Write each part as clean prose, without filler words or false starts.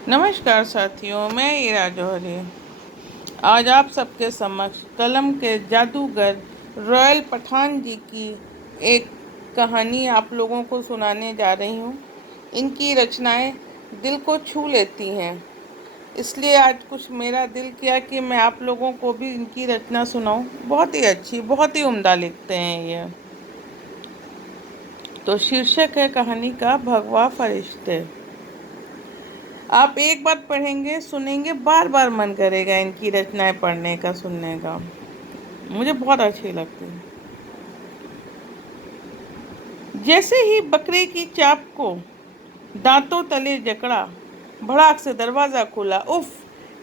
नमस्कार साथियों, मैं ईरा जौहरी आज आप सबके समक्ष कलम के जादूगर रॉयल पठान जी की एक कहानी आप लोगों को सुनाने जा रही हूँ। इनकी रचनाएं दिल को छू लेती हैं, इसलिए आज कुछ मेरा दिल किया कि मैं आप लोगों को भी इनकी रचना सुनाऊं। बहुत ही अच्छी, बहुत ही उम्दा लिखते हैं ये। तो शीर्षक है कहानी का भगवा फरिश्ते। आप एक बार पढ़ेंगे, सुनेंगे, बार बार मन करेगा इनकी रचनाएं पढ़ने का, सुनने का। मुझे बहुत अच्छी लगती है। जैसे ही बकरे की चाप को दांतों तले जकड़ा, भड़ाक से दरवाजा खुला। उफ!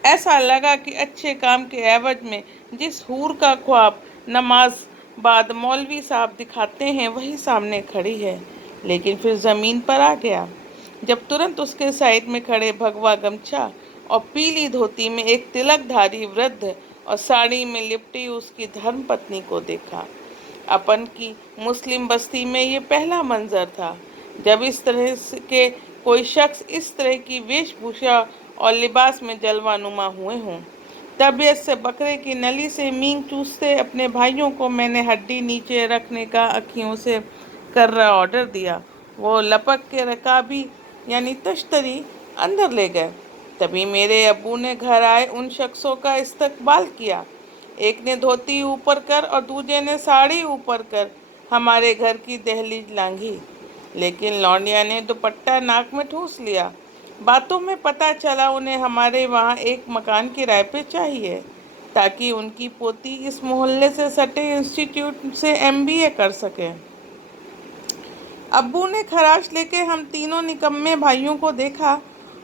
ऐसा लगा कि अच्छे काम के एवज में जिस हूर का ख्वाब नमाज बाद मौलवी साहब दिखाते हैं वही सामने खड़ी है। लेकिन फिर जमीन पर आ गया जब तुरंत उसके साइड में खड़े भगवा गमछा और पीली धोती में एक तिलकधारी वृद्ध और साड़ी में लिपटी उसकी धर्मपत्नी को देखा। अपन की मुस्लिम बस्ती में ये पहला मंजर था जब इस तरह के कोई शख्स इस तरह की वेशभूषा और लिबास में जलवानुमा हुए हों। तबीयत से बकरे की नली से मींग चूसते अपने भाइयों को मैंने हड्डी नीचे रखने का अखियों से कर्रा ऑर्डर दिया। वो लपक के रकाबी यानी तश्तरी अंदर ले गए। तभी मेरे अब्बू ने घर आए उन शख्सों का इस्तकबाल किया। एक ने धोती ऊपर कर और दूजे ने साड़ी ऊपर कर हमारे घर की दहलीज लांघी। लेकिन लौंडिया ने दुपट्टा नाक में ठूस लिया। बातों में पता चला उन्हें हमारे वहाँ एक मकान किराए पे चाहिए ताकि उनकी पोती इस मोहल्ले से सटे इंस्टीट्यूट से एमबीए कर सके। अब्बू ने खराश लेके हम तीनों निकम्मे भाइयों को देखा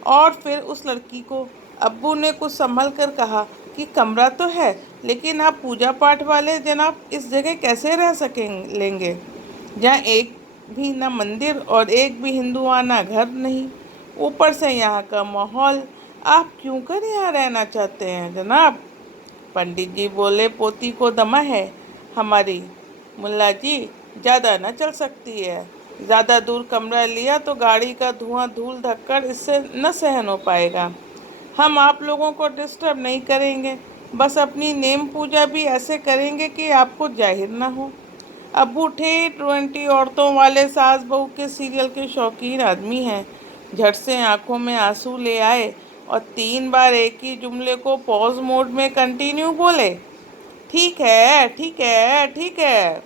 और फिर उस लड़की को। अब्बू ने कुछ संभल कर कहा कि कमरा तो है, लेकिन आप पूजा पाठ वाले जनाब इस जगह कैसे रह लेंगे जहाँ एक भी न मंदिर और एक भी हिंदुआना घर नहीं। ऊपर से यहाँ का माहौल, आप क्यों कर यहाँ रहना चाहते हैं जनाब? पंडित जी बोले, पोती को दमा है हमारी। मुल्ला जी, ज़्यादा न चल सकती है। ज़्यादा दूर कमरा लिया तो गाड़ी का धुआं धूल धक्कड़ इससे न सहन हो पाएगा। हम आप लोगों को डिस्टर्ब नहीं करेंगे, बस अपनी नेम पूजा भी ऐसे करेंगे कि आपको जाहिर ना हो। अब्बू ठेठ 20 औरतों वाले सास बहू के सीरियल के शौकीन आदमी हैं। झट से आंखों में आंसू ले आए और 3 बार एक ही जुमले को पॉज मोड में कंटिन्यू बोले। ठीक है, ठीक है, ठीक है।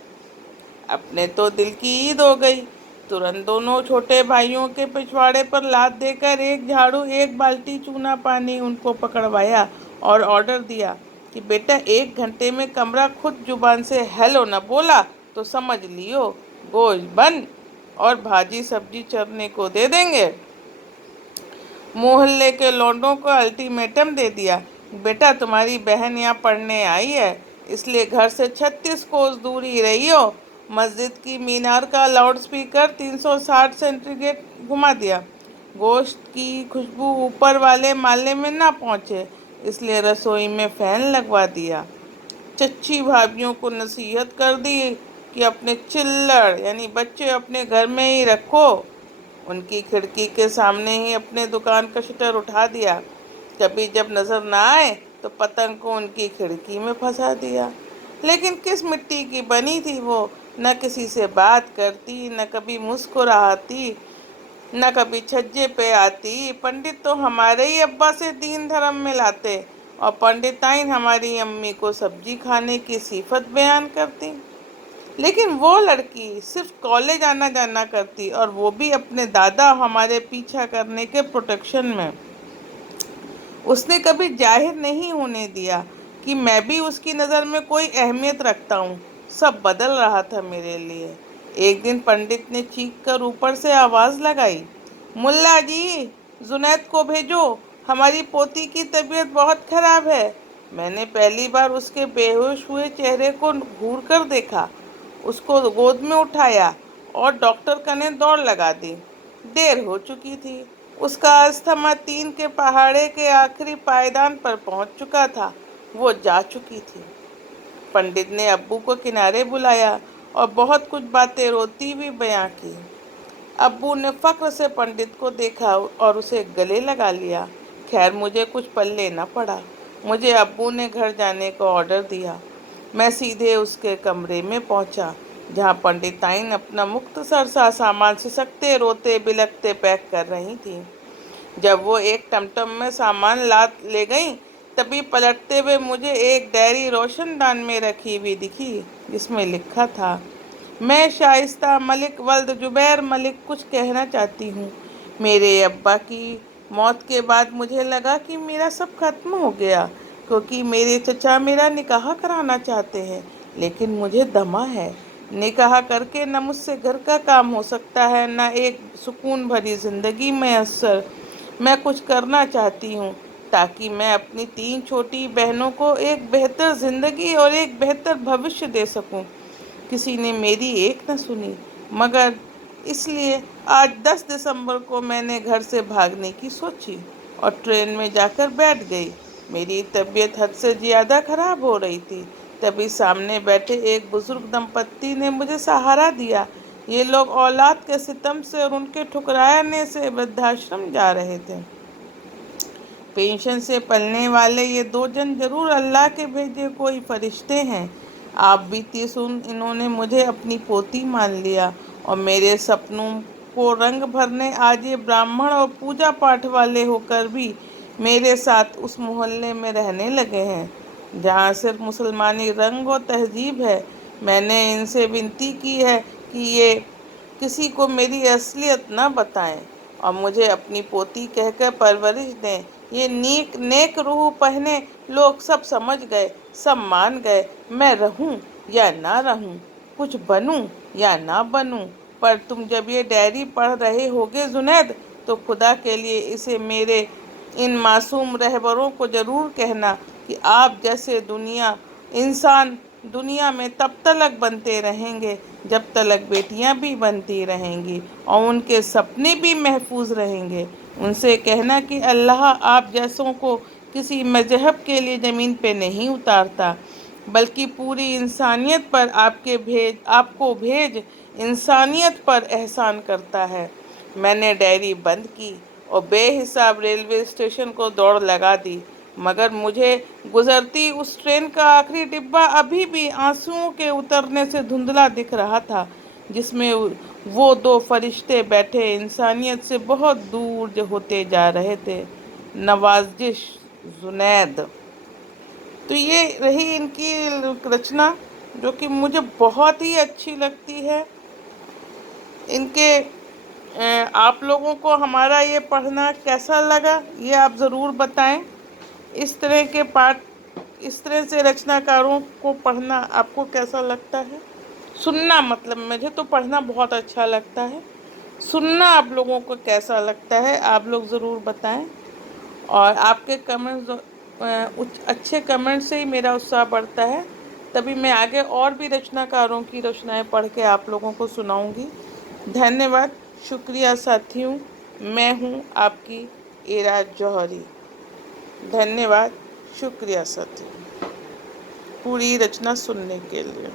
अपने तो दिल की ईद हो गई। तुरंत दोनों छोटे भाइयों के पिछवाड़े पर लात देकर एक झाड़ू एक बाल्टी चूना पानी उनको पकड़वाया और ऑर्डर दिया कि बेटा 1 घंटे में कमरा खुद जुबान से हेलो न बोला तो समझ लियो गोश्त बन और भाजी सब्जी चरने को दे देंगे। मोहल्ले के लौंडों को अल्टीमेटम दे दिया, बेटा तुम्हारी बहन यहाँ पढ़ने आई है, इसलिए घर से 36 कोस दूर ही रही हो। मस्जिद की मीनार का लाउडस्पीकर 360 सेंटीग्रेड घुमा दिया। गोश्त की खुशबू ऊपर वाले माले में ना पहुँचे, इसलिए रसोई में फ़ैन लगवा दिया। चच्ची भाभीियों को नसीहत कर दी कि अपने चिल्लड़ यानी बच्चे अपने घर में ही रखो। उनकी खिड़की के सामने ही अपने दुकान का शटर उठा दिया। कभी जब नज़र ना आए तो पतंग को उनकी खिड़की में फंसा दिया। लेकिन किस मिट्टी की बनी थी वो, न किसी से बात करती, न कभी मुस्कुराती, न कभी छज्जे पे आती। पंडित तो हमारे ही अब्बा से दीन धर्म में लाते और पंडिताइन हमारी अम्मी को सब्जी खाने की सिफत बयान करती। लेकिन वो लड़की सिर्फ कॉलेज आना जाना करती, और वो भी अपने दादा हमारे पीछा करने के प्रोटेक्शन में। उसने कभी जाहिर नहीं होने दिया कि मैं भी उसकी नज़र में कोई अहमियत रखता हूँ। सब बदल रहा था मेरे लिए। एक दिन पंडित ने चीख कर ऊपर से आवाज़ लगाई, मुल्ला जी, जुनैद को भेजो, हमारी पोती की तबीयत बहुत खराब है। मैंने पहली बार उसके बेहोश हुए चेहरे को घूर कर देखा, उसको गोद में उठाया और डॉक्टर कने दौड़ लगा दी। देर हो चुकी थी। उसका अस्थमा 3 के पहाड़े के आखिरी पायदान पर पहुंच चुका था। वो जा चुकी थी। पंडित ने अब्बू को किनारे बुलाया और बहुत कुछ बातें रोती हुई बयां की। अब्बू ने फक्र से पंडित को देखा और उसे गले लगा लिया। खैर मुझे कुछ पल्ले न पड़ा। मुझे अब्बू ने घर जाने का ऑर्डर दिया। मैं सीधे उसके कमरे में पहुंचा, जहां पंडिताइन अपना मुख्तसर सा सामान सिसकते रोते बिलखते पैक कर रही थी। जब वो एक टमटम में सामान लाद ले गई, तभी पलटते हुए मुझे एक डायरी रोशनदान में रखी हुई दिखी, जिसमें लिखा था, मैं शाइस्ता मलिक वल्द जुबैर मलिक कुछ कहना चाहती हूँ। मेरे अब्बा की मौत के बाद मुझे लगा कि मेरा सब खत्म हो गया, क्योंकि मेरे चचा मेरा निकाह कराना चाहते हैं, लेकिन मुझे दमा है। निकाह करके न मुझसे घर का काम हो सकता है, न एक सुकून भरी जिंदगी मैसर। मैं कुछ करना चाहती हूँ, ताकि मैं अपनी 3 छोटी बहनों को एक बेहतर जिंदगी और एक बेहतर भविष्य दे सकूं। किसी ने मेरी एक न सुनी, मगर इसलिए आज 10 दिसंबर को मैंने घर से भागने की सोची और ट्रेन में जाकर बैठ गई। मेरी तबीयत हद से ज़्यादा खराब हो रही थी। तभी सामने बैठे एक बुजुर्ग दंपत्ति ने मुझे सहारा दिया। ये लोग औलाद के सितम से और उनके ठुकराने से वृद्धाश्रम जा रहे थे। पेंशन से पलने वाले ये 2 जन जरूर अल्लाह के भेजे कोई फरिश्ते हैं। आप बीती सुन इन्होंने मुझे अपनी पोती मान लिया और मेरे सपनों को रंग भरने आज ये ब्राह्मण और पूजा पाठ वाले होकर भी मेरे साथ उस मोहल्ले में रहने लगे हैं, जहाँ सिर्फ मुसलमानी रंग और तहजीब है। मैंने इनसे विनती की है कि ये किसी को मेरी असलियत न बताएं और मुझे अपनी पोती कहकर परवरिश दें। ये नेक नेक रूह पहने लोग सब समझ गए, सब मान गए। मैं रहूं या ना रहूं, कुछ बनूं या ना बनूं, पर तुम जब ये डायरी पढ़ रहे होगे जुनैद, तो खुदा के लिए इसे मेरे इन मासूम रहबरों को ज़रूर कहना कि आप जैसे इंसान दुनिया में तब तलक बनते रहेंगे जब तलक बेटियां भी बनती रहेंगी और उनके सपने भी महफूज रहेंगे। उनसे कहना कि अल्लाह आप जैसों को किसी मजहब के लिए ज़मीन पे नहीं उतारता, बल्कि पूरी इंसानियत पर आपको भेज इंसानियत पर एहसान करता है। मैंने डायरी बंद की और बेहिसाब रेलवे स्टेशन को दौड़ लगा दी, मगर मुझे गुजरती उस ट्रेन का आखिरी डिब्बा अभी भी आंसुओं के उतरने से धुंधला दिख रहा था, जिसमें वो 2 फरिश्ते बैठे इंसानियत से बहुत दूर होते जा रहे थे। नवाजिश जुनैद। तो ये रही इनकी रचना, जो कि मुझे बहुत ही अच्छी लगती है। इनके आप लोगों को हमारा ये पढ़ना कैसा लगा, ये आप ज़रूर बताएं। इस तरह के पाठ, इस तरह से रचनाकारों को पढ़ना आपको कैसा लगता है? सुनना, मतलब मुझे तो पढ़ना बहुत अच्छा लगता है। सुनना आप लोगों को कैसा लगता है, आप लोग ज़रूर बताएं। और आपके कमेंट्स, अच्छे कमेंट से ही मेरा उत्साह बढ़ता है। तभी मैं आगे और भी रचनाकारों की रचनाएं पढ़ के आप लोगों को सुनाऊंगी। धन्यवाद, शुक्रिया साथियों। मैं हूँ आपकी एराज जौहरी। धन्यवाद, शुक्रिया साथियों, पूरी रचना सुनने के लिए।